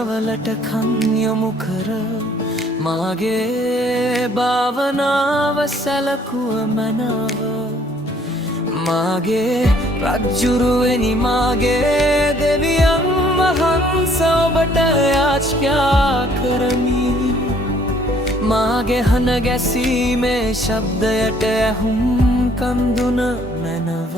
වචනවලට කන් යොමු කර මාගේ භාවනාව සැලකුව මනාව මාගේ රජ්ජුරුවනි මාගේ දෙවියන් වහන්ස ඔබට යාචනා කරමි මාගේ හන ගැසීමේ ශබ්දයට ඇහුම්කන් දුන මැනව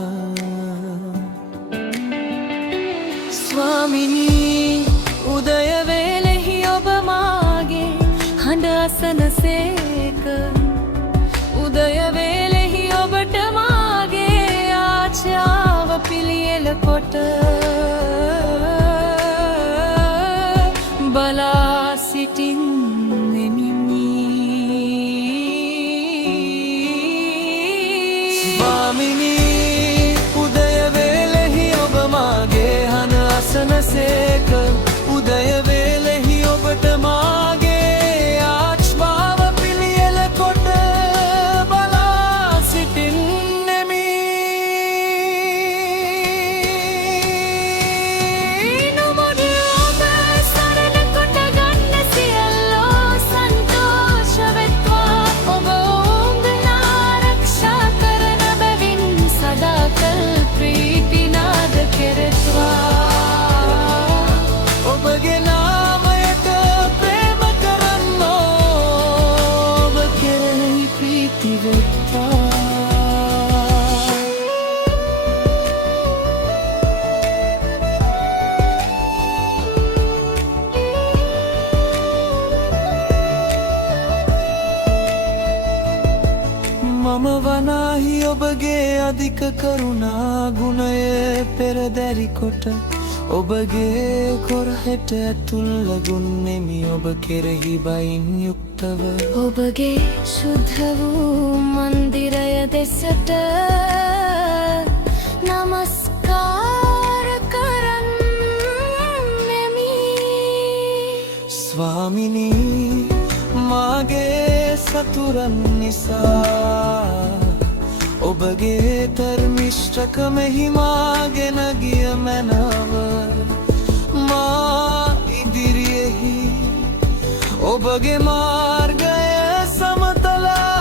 ස්වාමිනී උදය වේලෙහි ඔබ මාගේ හඬ අසන සේක උදය වේලෙහි ඔබට මාගේ ආචාව පිළියෙල කොට බලා සිටින්නෙමි ස්වාමිනී උදය වේලෙහි ඔබ මාගේ හඬ අසන සේක උදය වේලෙහි ඔබට මාගේ ආත්මාව පිළියෙල කොට බලා සිටින්නෙමි නුඹට ඔබ සරණ කොට ගන්න සියල්ලෝ සන්තෝෂ වෙත්වා ඔබ ඔවුන් ආරක්ෂා කරන බැවින් සදාකල් ප්‍රීති නාද කෙරෙත්වා ඔබගේ නාමයට ප්‍රේම කරන්නෝ ඔබ කෙරෙහි ප්‍රීති වෙත්වා මම වනාහි ඔබගේ අධික කරුණා ගුණය පෙරදැරි කොට ඔබගේ කොරහෙට ඇතුල් ලගුන්නෙමි ඔබ කෙරෙහි බයින් යුක්තව ඔබගේ ශුද්ධ වූ මන්දිරය දෙසට නමස්කාර කරන්නෙමි ස්වාමිනී මාගේ සතුරන් නිසා ඔබගේ ධර්මිෂ්ඨකමෙහි මාගෙන ගිය මැනව මා ඉදිරියෙහි ඔබගේ මාර්ගය සමතලා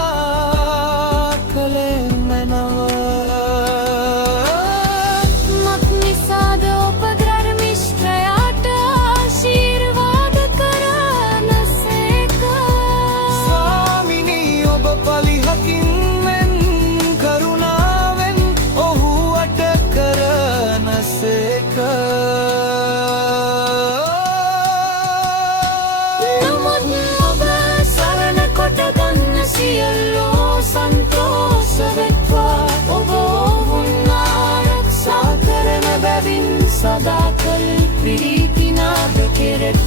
කළේ මැනව මක් නිසාද ඔබ ධර්මිෂ්ඨයාට ආශිර්වාද කරනසේක ස්වාමිනී ඔබ පලිහකින් සියල්ලෝ සන්තෝෂ වෙත්වා ඔබ ඔවුන් ආරක්ෂා කරන බැවින් සදාකල් ප්‍රීති නාද කෙරෙත්වා